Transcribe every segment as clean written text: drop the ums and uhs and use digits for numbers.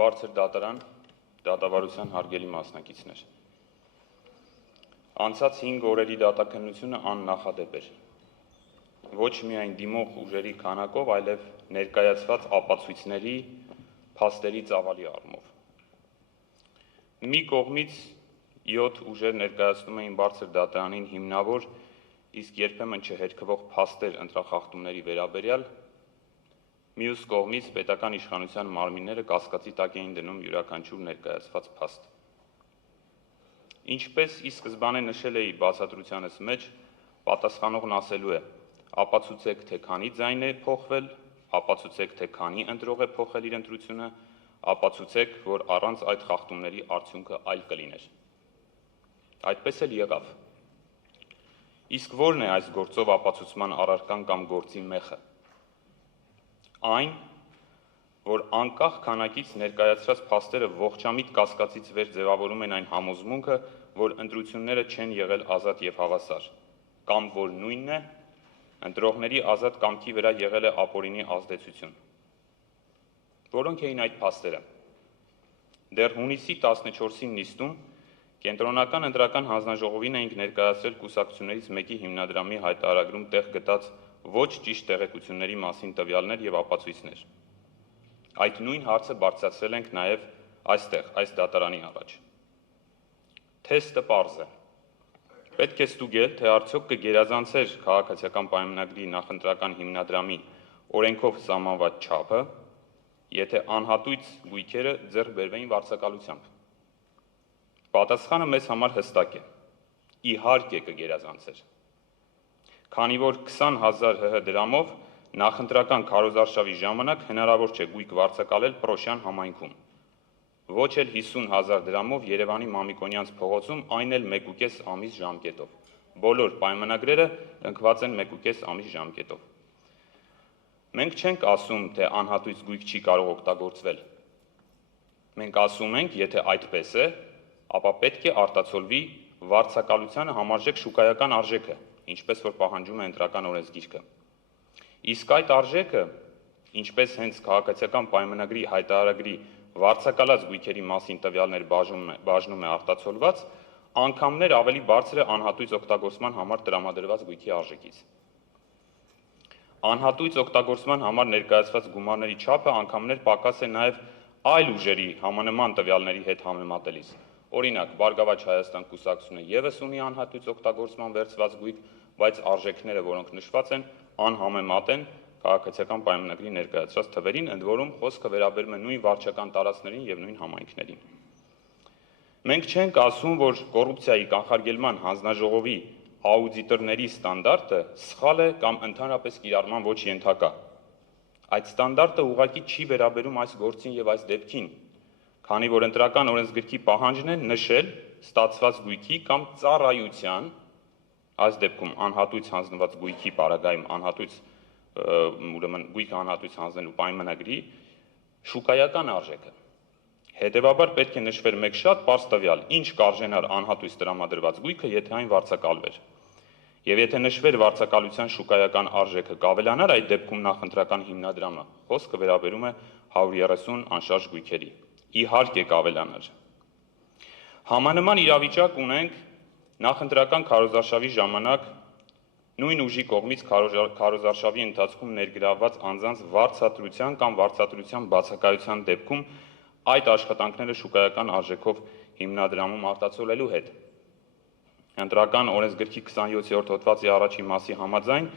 Բարձր դատարան, դատավարության հարգելի մասնակիցներ։ Անցած 5 օրերի դատաքննությունը աննախադեպ էր։ Ոչ միայն դիմող ուժերի քանակով, այլև ներկայացված ապացույցների, փաստերի ծավալի առումով։ Մի կողմից 7 ուժեր ներկայացնում էին Բարձր դատարանին հիմնավոր, իսկ երբեմն չհերքվող փաստեր ընտրախախտումների վերաբերյալ, մյուս կողմից պետական իշխանության մարմինները կասկածի տակ էին դնում յուրաքանչյուր ներկայացված փաստ։ Ինչպես ի սկզբանե նշել էի բացատրությանս մեջ, պատասխանողն ասելու է, ապացուցեք, թե քանի ձայն է փոխվել, ապացուցեք, թե քանի ընտրող է փոխել իր ընտրությունը, ապացուցեք, որ առանց այդ խախտումների արդյունքը այլ կլիներ։ Այդպես էլ եղավ։ Իսկ ո՞րն է այս գործով ապացուցման առարկան կամ գործի մեխը։ Այն, որ անկախ քանակից ներկայացրած փաստերը ողջամիտ կասկածից վեր ձևավորում են այն համոզմունքը, որ ընտրությունները չեն եղել ազատ եւ հավասար, կամ որ նույնն է, ընտրողների ազատ կամքի վրա եղել է ապօրինի ազդեցություն։ Որոնք էին այդ փաստերը։ Դեռ հունիսի 14-ին նիստում Կենտրոնական ընտրական հանձնաժողովին էինք ներկայացրել կուսակցություններից մեկի հիմնադրամի հայտարարագրում տեղ գտած ոչ ճիշտ տեղեկությունների մասին տվյալներ եւ ապացույցներ։ Այդ նույն հարցը բարձրացրել ենք նաեւ այստեղ, այս դատարանի առաջ։ Թեստը պարզ է։ Պետք է ստուգել, թե արդյոք կգերազանցեր քաղաքացիական պայմանագրի նախընտրական հիմնադրամի օրենքով սահմանված չափը, եթե անհատույց գույքերը ձեռք բերվեին վարձակալությամբ։ Պատասխանը մեզ համար հստակ է։ Իհարկե կգերազանցեր։ Քանի որ 20,000 ՀՀ դրամով նախընտրական քարոզարշավի ժամանակ հնարավոր չէ գույք վարձակալել Պրոշյան համայնքում։ Ոչ էլ 50,000 դրամով Երևանի Մամիկոնյանց փողոցում, այն էլ 1,5 ամիս ժամկետով։ Բոլոր պայմանագրերը կնքված են 1,5 ամիս ժամկետով։ Մենք չենք ասում, թե անհատույց գույք չի կարող օգտագործվել։ Մենք ասում ենք, եթե այդպես է, ապա պետք է արտացոլվի վարձակալությանը համարժեք շուկայական արժեքը, ինչպես որ պահանջում է ընտրական օրենսգիրքը։ Իսկ այդ արժեքը, ինչպես հենց քաղաքացիական պայմանագրի հայտարարագրի վարձակալած գույքերի մասին տվյալներ բաժնում է արտացոլված, անգամներ ավելի բարձր է անհատույց օգտագործման համար տրամադրված գույքի արժեքից։ Անհատույց օգտագործման համար ներկայացված գումարների չափը անգամներ պակաս է նաև այլ ուժերի համանման տվյալների հետ համեմատելիս։ Օրինակ, Բարգավաճ Հայաստան կուսակցությունը ևս ունի անհատույց օգտագործման վերցված գույք, բայց արժեքները, որոնք նշված են, անհամեմատ են քաղաքացիական պայմանագրի ներկայացված թվերին, ընդ որում խոսքը վերաբերում է նույն վարչական տարածքներին եւ նույն համայնքներին։ Մենք չենք ասում, որ կոռուպցիայի կանխարգելման հանձնաժողովի աուդիտորների ստանդարտը սխալ է կամ ընդհանրապես կիրառման ոչ ենթակա։ Այդ ստանդարտը ուղղակի չի վերաբերում այս գործին եւ այս դեպքին, քանի որ ընտրական օրենսգրքի պահանջն է նշել ստացված գույքի կամ ծառայության, այս դեպքում անհատույց հանձնված գույքի պարագայում անհատույց ուրեմն գույք անհատույց հանձնելու պայմանագրի շուկայական արժեքը։ Հետևաբար պետք է նշվեր մեկ շատ պարզ տվյալ, ինչ կարժենար անհատույց տրամադրված գույքը, եթե այն վարձակալվեր։ Եվ եթե նշվեր վարձակալության շուկայական արժեքը կավելանար, այդ դեպքում նախընտրական հիմնադրամը, խոսքը վերաբերում է 130 անշարժ գույքերի։ Իհարկե կավելանար։ Համանման իրավիճակ ունենք նախընտրական քարոզարշավի ժամանակ նույն ուժի կողմից քարոզարշավի ընթացքում ներգրավված անձանց վարձատրության կամ վարձատրության բացակայության դեպքում այդ աշխատանքները շուկայական արժեքով հիմնադրամում արտացոլելու հետ։ Ընտրական օրենսգրքի 27-րդ հոդվածի առաջին մասի համաձայն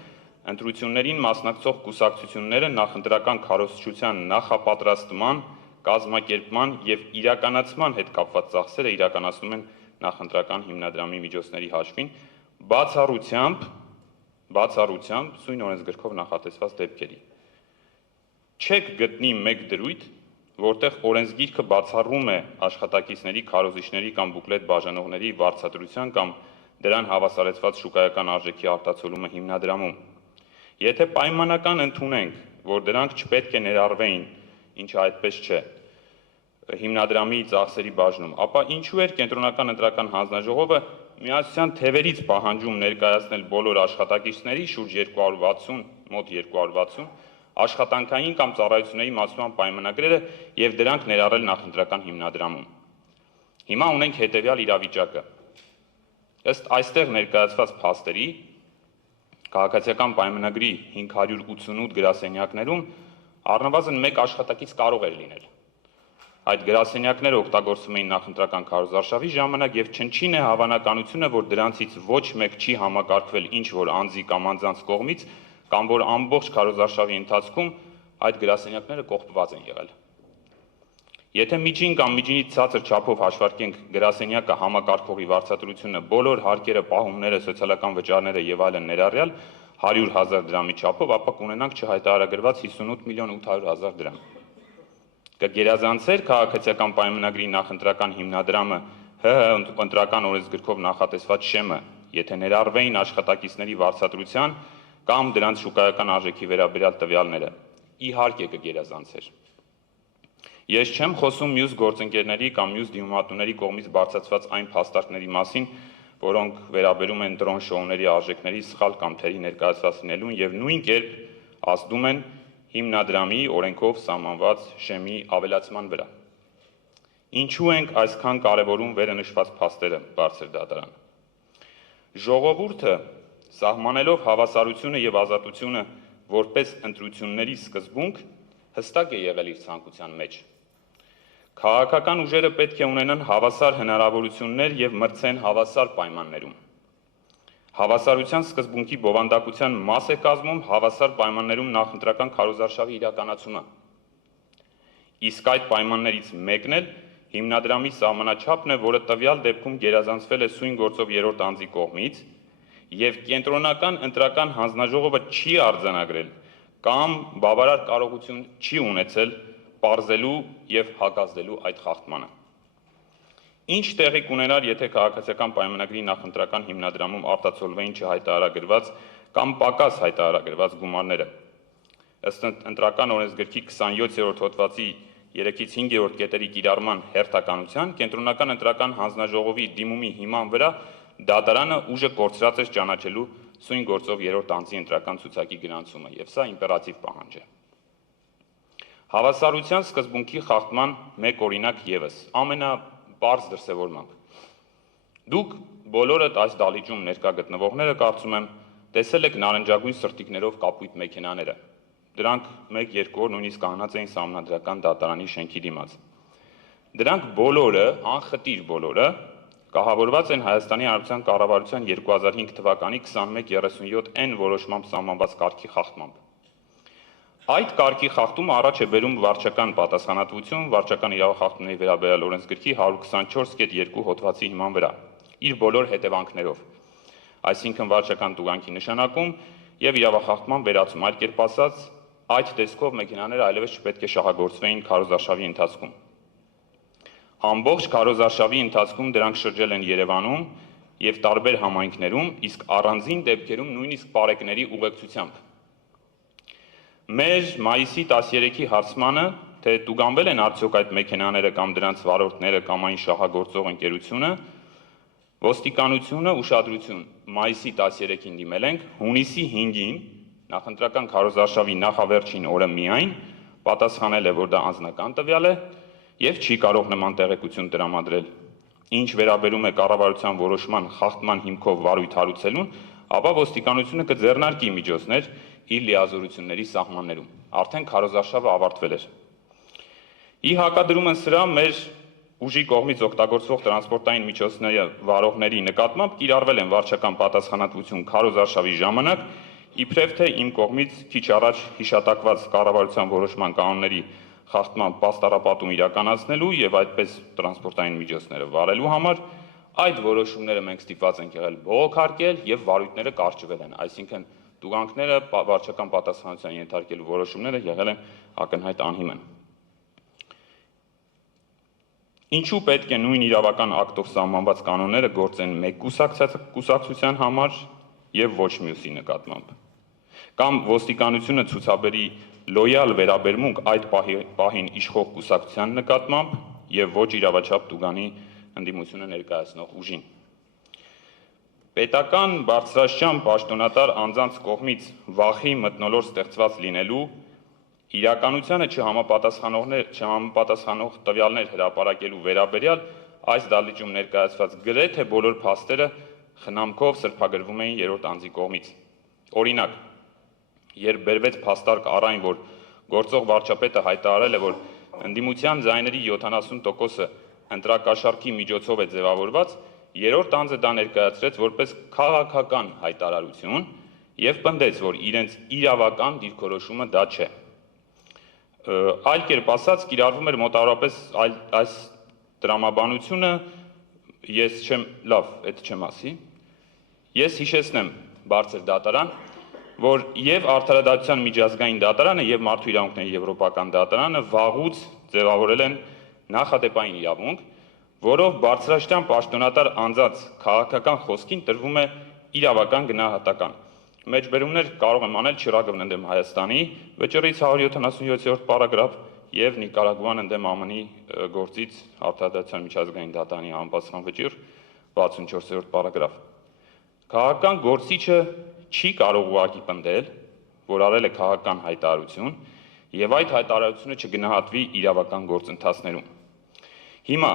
ընտրություններին մասնակցող կուսակցությունները նախընտրական քարոզչության նախապատրաստման, կազմակերպման եւ իրականացման հետ կապված ծախսերը իրականացնում են նախընտրական հիմնադրամի միջոցների հաշվին բացառությամբ սույն օրենսգրքով նախատեսված դեպքերի։ Չեք գտնի մեկ դրույթ, որտեղ օրենսգիրքը բացառում է աշխատակիցների, քարոզիչների կամ բուկլետ բաժանողների վարձատրության կամ դրան հավասարեցված շուկայական արժեքի արտացոլումը հիմնադրամում։ Եթե պայմանական ընդունենք, որ դրանք չպետք է ներառվեին, ինչը այդպես չէ, հիմնադրամի ծախսերի բաժնում, ապա ինչու էր Կենտրոնական ընտրական հանձնաժողովը միասյան թևերից պահանջում ներկայացնել բոլոր աշխատակիցների շուրջ 260, մոտ 260 աշխատանքային կամ ծառայությունների մասնման պայմանագրերը եւ դրանք ներառել նախընտրական հիմնադրամում։ Հիմա ունենք հետեւյալ իրավիճակը։ Ըստ այստեղ ներկայացված փաստերի քաղաքացիական պայմանագրի 588 գրասենյակներում առնվազն 1 աշխատակից կարող էր լինել։ Այդ գրասենյակները օգտագործում էին նախընտրական քարոզարշավի ժամանակ եւ չնչին է հավանականությունը, որ դրանցից ոչ մեկ չի համակարգվել ինչ որ անձի կամ անձանց կողմից, կամ որ ամբողջ քարոզարշավի ընթացքում այդ գրասենյակները կողպված են եղել։ Եթե միջին կամ միջինից ցածր չափով հաշվարկենք գրասենյակը համակարգողի վարձատրությունը, բոլոր հարկերը, պահումները, սոցիալական վճարները եւ այլն ներառյալ 100,000 դրամի չափով, ապա կունենանք չհայտարարագրված 58 միլիոն 800,000 դրամ։ Կգերազանցեր քաղաքացիական պայմանագրի նախընտրական հիմնադրամը ՀՀ ընտրական օրենսգրքով նախատեսված շեմը, եթե ներառվեին աշխատակիցների վարձատրության կամ դրանց շուկայական արժեքի վերաբերյալ տվյալները, իհարկե կգերազանցեր։ Ես չեմ խոսում մյուս գործընկերների կամ մյուս դիմումատուների կողմից բարձրացված այն փաստարկների մասին, որոնք վերաբերում են դրոն շոուների արժեքների սխալ կամ թերի ներկայացված լինելուն եւ նույն կերպ ազդում են հիմնադրամի օրենքով սահմանված շեմի ավելացման վրա։ Ինչու ենք այսքան կարևորում վերը նշված փաստերը, բարձր դատարան։ Ժողովուրդը սահմանելով հավասարությունը եւ ազատությունը որպես ընտրությունների սկզբունք հստակ է եղել իր ցանկության մեջ։ Քաղաքական ուժերը պետք է ունենան հավասար հնարավորություններ եւ մրցեն հավասար պայմաններում։ Հավասարության սկզբունքի բովանդակության մաս է կազմում հավասար պայմաններում նախընտրական քարոզարշավի իրականացումը։ Իսկ այդ պայմաններից մեկն էլ հիմնադրամի սահմանաչափն է, որը տվյալ դեպքում գերազանցվել է սույն գործով երրորդ անձի կողմից եւ կենտրոնական ընտրական հանձնաժողովը չի արձանագրել կամ բավարար կարողություն չի ունեցել պարզելու եւ հակազդելու այդ խախտմանը։ Ինչ տեղի կունենար, եթե քաղաքացիական պայմանագրի նախընտրական հիմնադրամում արտացոլվեին չհայտարարագրված կամ պակաս հայտարարագրված գումարները։ Ըստ ընտրական օրենսգրքի 27-րդ հոդվածի 3-ից 5-րդ կետերի կիրառման հերթականության, կենտրոնական ընտրական հանձնաժողովի դիմումի հիման վրա դատարանը ուժը կորցրած է ճանաչելու սույն գործով երրորդ անձի ընտրական ցուցակի գրանցումը, եւ սա իմպերատիվ պահանջ է։ Հավասարության սկզբունքի խախտման մեկ օրինակ եւս, ամենապարզ դրսևորմամբ։ Դուք բոլորդ այս դահլիճում ներկա գտնվողները կարծում եմ տեսել եք նարնջագույն սրտիկներով կապույտ մեքենաները։ Դրանք 1-2 օր նույնիսկ կանգնած էին Սահմանադրական դատարանի շենքի դիմաց։ Դրանք բոլորը, անխտիր բոլորը, կահավորված են Հայաստանի Հանրապետության կառավարության 2005 թվականի 2137N որոշմամբ սահմանված կարգի խախտմամբ։ Այդ կարգի խախտումը առաջ է բերում վարչական պատասխանատվություն վարչական իրավախախտումների վերաբերյալ օրենսգրքի 124.2 հոդվածի հիման վրա, իր բոլոր հետևանքներով, այսինքն վարչական տուգանքի նշանակում եւ իրավախախտման վերացում, այլ կերպ ասած, այդ տեսքով մեքենաները այլևս չպետք է շահագործվեին քարոզարշավի ընթացքում։ Ամբողջ քարոզարշավի ընթացքում դրանք շրջել են Երևանում եւ տարբեր համայնքներում, իսկ առանձին դեպքերում նույնիսկ պարեկների ուղեկցությամբ։ Մեր մայիսի 13-ի հարցմանը, թե տուգանվել են արդյոք այդ մեքենաները կամ դրանց վարորդները կամ այն շահագործող ընկերությունը, ոստիկանությունը ուշադրություն, մայիսի 13-ին դիմել ենք, հունիսի 5-ին նախընտրական քարոզարշավի նախավերջին օրը միայն պատասխանել է, որ դա անձնական տվյալ է եւ չի կարող նման տեղեկություն տրամադրել։ Ինչ վերաբերում է կառավարության որոշման խախտման հիմքով վարույթ հարուցելուն, ապա ոստիկանությունը կձեռնարկի միջոցներ իր լիազորությունների սահմաններում։ Արդեն քարոզարշավը ավարտվել էր։ Ի հակադրումն սրա մեր ուժի կողմից օգտագործվող տրանսպորտային միջոցների վարողների նկատմամբ կիրառվել են վարչական պատասխանատվություն քարոզարշավի ժամանակ, իբրև թե իմ կողմից քիչ առաջ հիշատակված կառավարության որոշման կանոնների խախտման պաստառապատում իրականացնելու եւ այդպես տրանսպորտային միջոցները վարելու համար այդ որոշումները մենք ստիպված ենք եղել բողոքարկել եւ վարույթները կարճվել են, այսինքն տուգանքները վարչական պատասխանատվության ենթարկելու որոշումները եղել են ակնհայտ անհիմն։ Ինչու պետք է նույն իրավական ակտով սահմանված կանոնները գործեն մեկ կուսակցության համար եւ ոչ մյուսի նկատմամբ։ Կամ ոստիկանությունը ցուցաբերի լոյալ վերաբերմունք այդ պահին իշխող կուսակցության նկատմամբ եւ ոչ իրավաչափ տուգանի ընդդիմությունը ներկայացնող ուժին։ Պետական բարձրաստիճան պաշտոնատար անձանց կողմից վախի մթնոլորտ ստեղծված լինելու, Իրականությանը չհամապատասխանող տվյալներ հրապարակելու վերաբերյալ այս դահլիճում ներկայացված գրեթե բոլոր փաստերը խնամքով սրբագրվում էին երրորդ անձի կողմից։ Օրինակ, երբ բերվեց փաստարկ առ այն, որ գործող վարչապետը հայտարարել է, որ ընդդիմության ձայների 70%-ը ընտրակաշառքի միջոցով է ձևավորված, երրորդ անձը դա ներկայացրեց որպես քաղաքական հայտարարություն եւ պնդեց, որ իրենց իրավական դիրքորոշումը դա չէ։ Այլ կերպ ասած, կիրառվում էր մոտավորապես այս տրամաբանությունը, ես հիշեցնեմ բարձր դատարան, որ եւ Արդարադատության միջազգային դատարանը եւ Մարդու իրավունքների եվրոպական դատարանը վաղուց ձևավորել են նախադեպային իրավունք, որով բարձրաստիճան պաշտոնատար անձած քաղաքական խոսքին տրվում է իրավական գնահատական։ Մեջբերումներ կարող եմ անել Չիրագովն ընդդեմ Հայաստանի վճռից 177-րդ պարագրաֆ եւ Նիկարագուան ընդդեմ ԱՄՆ-ի գործից Արդարադատության միջազգային դատարանի համապատասխան վճիռ 64-րդ պարագրաֆ։ Քաղաքական գործիչը չի կարող ուղղակի պնդել, որ արել է քաղաքական հայտարարություն եւ այդ հայտարարությունը չգնահատվի իրավական գործընթացներում։ Հիմա,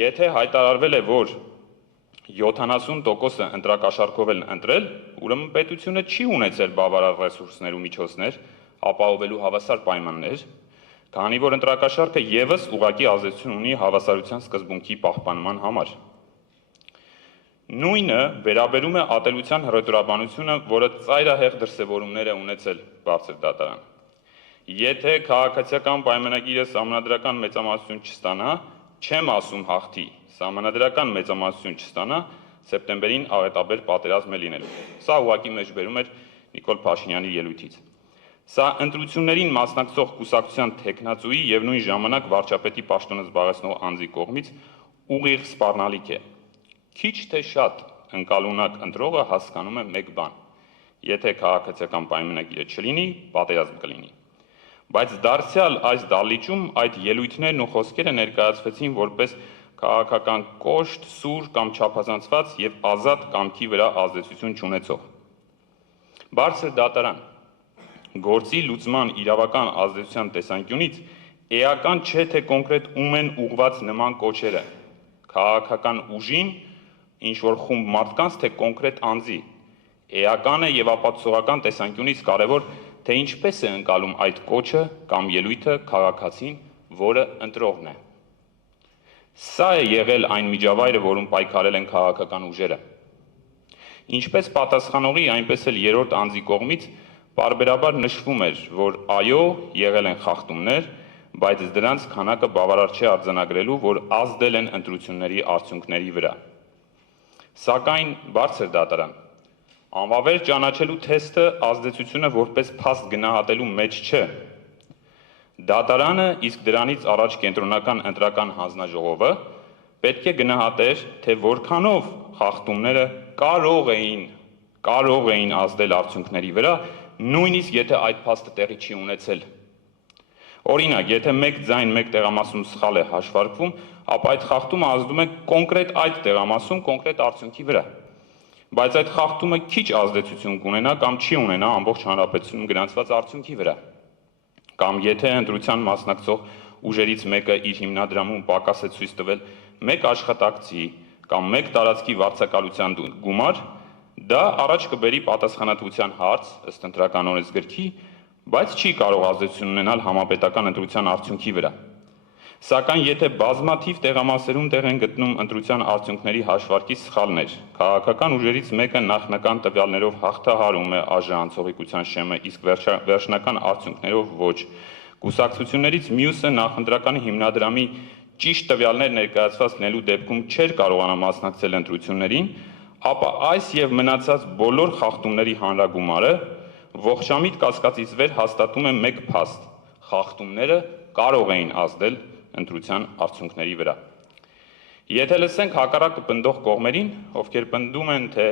եթե հայտարարվել է, որ 70%-ը ընտրակաշառքով են ընտրել, ուրեմն պետությունը չի ունեցել բավարար ռեսուրսներ ու միջոցներ ապահովելու հավասար պայմաններ, քանի որ ընտրակաշառքը եւս ուղղակի ազդեցություն ունի հավասարության սկզբունքի պահպանման համար։ Նույնը վերաբերում է ատելության հռետորաբանությունը, որը ծայրահեղ դրսևորումներ է ունեցել բարձր դատարան։ Եթե քաղաքացիական պայմանագիրը սահմանադրական մեծամասնություն չստանա, չեմ ասում հաղթի, սահմանադրական մեծամասնություն չստանա, սեպտեմբերին աղետաբեր պատերազմ է լինելու։ Սա ուղղակի մեջբերում էր Նիկոլ Փաշինյանի ելույթից։ Սա ընտրություններին մասնակցող կուսակցության թեկնածուի եւ նույն ժամանակ վարչապետի պաշտոնը զբաղեցնող անձի կողմից ուղիղ սպառնալիք է։ Քիչ թե շատ ընկալունակ ընտրողը հասկանում է մեկ բան. եթե քաղաքացիական պայմանագիրը չլինի, պատերազմ կլինի։ Բայց դարձյալ այս դահլիճում այդ ելույթներն ու խոսքերը ներկայացվեցին որպես քաղաքական կոշտ, սուր կամ չափազանցված եւ ազատ կամքի վրա ազդեցություն չունեցող։ Բարձր դատարան գործի լուծման իրավական ազդեցության տեսանկյունից էական չէ, թե կոնկրետ ում են ուղղված նման կոչերը՝ քաղաքական ուժին, ինչ-որ խումբ մարդկանց, թե կոնկրետ անձի։ Էական է եւ ապացուցողական տեսանկյունից կարևոր, թե ինչպես է ընկալում այդ կոչը կամ ելույթը քաղաքացին, որը ընտրողն է։ Սա է եղել այն միջավայրը, որում պայքարել են քաղաքական ուժերը։ Ինչպես պատասխանողի, այնպես էլ երրորդ անձի կողմից պարբերաբար նշվում էր, որ այո, եղել են խախտումներ, բայց դրանց քանակը բավարար չէ արձանագրելու, որ ազդել են ընտրությունների արդյունքների վրա։ Սակայն բարձր դատարան անվավեր ճանաչելու թեստը ազդեցությունը որպես փաստ գնահատելու մեջ չէ։ Դատարանը, իսկ դրանից առաջ կենտրոնական ընտրական հանձնաժողովը պետք է գնահատեր, թե որքանով խախտումները կարող էին ազդել արդյունքների վրա, նույնիսկ եթե այդ փաստը տեղի չի ունեցել։ Օրինակ, եթե մեկ ձայն մեկ տեղամասում սխալ է հաշվարկվում, ապա այդ խախտումը ազդում է կոնկրետ այդ տեղամասում կոնկրետ արդյունքի վրա։ Բայց այդ խախտումը քիչ ազդեցություն կունենա կամ չի ունենա ամբողջ հանրապետությունում գրանցված արդյունքի վրա։ Կամ եթե ընտրության մասնակցող ուժերից մեկը իր հիմնադրամում պակաս է ցույց տվել մեկ աշխատակցի կամ մեկ տարածքի վարձակալության գումար, դա առաջ կբերի պատասխանատվության հարց ըստ ընտրական օրենսգրքի, բայց չի կարող ազդեցություն ունենալ համապետական ընտրության արդյունքի վրա։ Սակայն եթե բազմաթիվ տեղամասերում տեղ են գտնում ընտրության արդյունքների հաշվարկի սխալներ, քաղաքական ուժերից մեկը նախնական տվյալներով հաղթահարում է արժանացողիկության շեմը, իսկ վերջնական արդյունքներով ոչ, կուսակցություններից մյուսը նախընտրական հիմնադրամի ճիշտ տվյալներ ներկայացված լինելու դեպքում չէր կարողանա մասնակցել ընտրություններին, ապա այս եւ մնացած բոլոր խախտումների հանրագումարը ողջամիտ կասկածից վեր հաստատում է մեկ փաստ. խախտումները կարող էին ազդել ընտրության արդյունքների վրա։ Եթե լսենք հակառակը պնդող կողմերին, ովքեր պնդում են, թե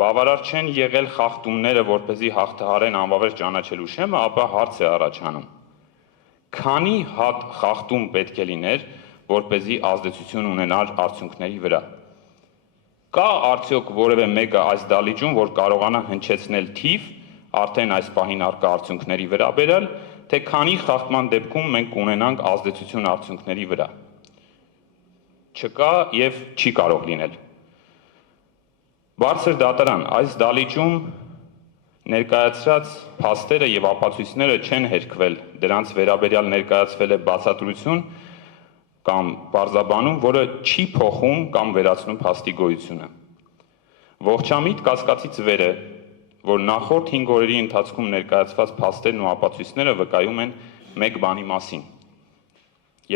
բավարար չեն եղել խախտումները, որպեսզի հաղթահարեն անվավեր ճանաչելու շեմը, ապա հարց է առաջանում. քանի հատ խախտում պետք է լիներ, որպեսզի ազդեցություն ունենար արդյունքների վրա։ Կա արդյոք որևէ մեկը այս դահլիճում, որ կարողանա հնչեցնել թիվ, արդեն այս պահին առկա արդյունքների վերաբերյալ, թե քանի խախտման դեպքում մենք կունենանք ազդեցություն արդյունքների վրա։ Չկա եւ չի կարող լինել։ Բարձր դատարան, այս դալիճում ներկայացրած փաստերը եւ ապացույցները չեն հերքվել, դրանց վերաբերյալ ներկայացվել է բացատրություն կամ բարձաբանում, որը չի փոխում կամ վերացնում փաստի գոյությունը։ Ողջամիտ կասկածից վեր է, որ նախորդ 5 օրերի ընթացքում ներկայացված փաստերն ու ապացույցները վկայում են մեկ բանի մասին։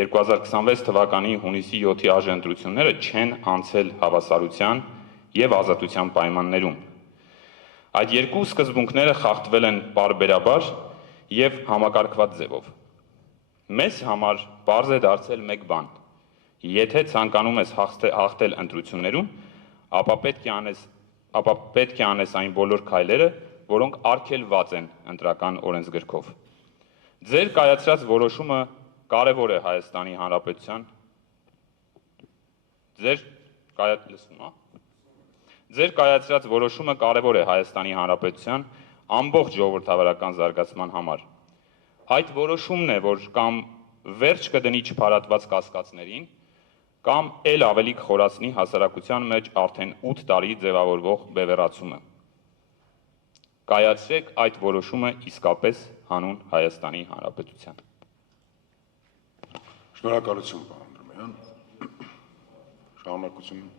2026 թվականի հունիսի 7-ի ԱԺ-ընտրությունները չեն անցել հավասարության եւ ազատության պայմաններում։ Այդ երկու սկզբունքները խախտվել են պարբերաբար եւ համակարգված ձևով։ Մեզ համար պարզ է դարձել մեկ բան. եթե ցանկանում ես հաղթել ընտրություններում, ապա պետք է անես այն բոլոր քայլերը, որոնք արգելված են ընտրական օրենսգրքով։ Ձեր կայացրած որոշումը կարևոր է Հայաստանի Հանրապետության Ձեր կայացրած որոշումը կարևոր է Հայաստանի Հանրապետության ամբողջ ժողովրդավարական զարգացման համար։ Այդ որոշումն է, որ կամ վերջ կդնի չփարատված կասկածներին, կամ էլ ավելի կխորացնի հասարակության մեջ արդեն 8 տարի ձևավորվող բևեռացումը։ Կայացրեք այդ որոշումը իսկապես հանուն Հայաստանի Հանրապետության։ Շնորհակալություն, պարոն Անդրեյան։ Շարունակություն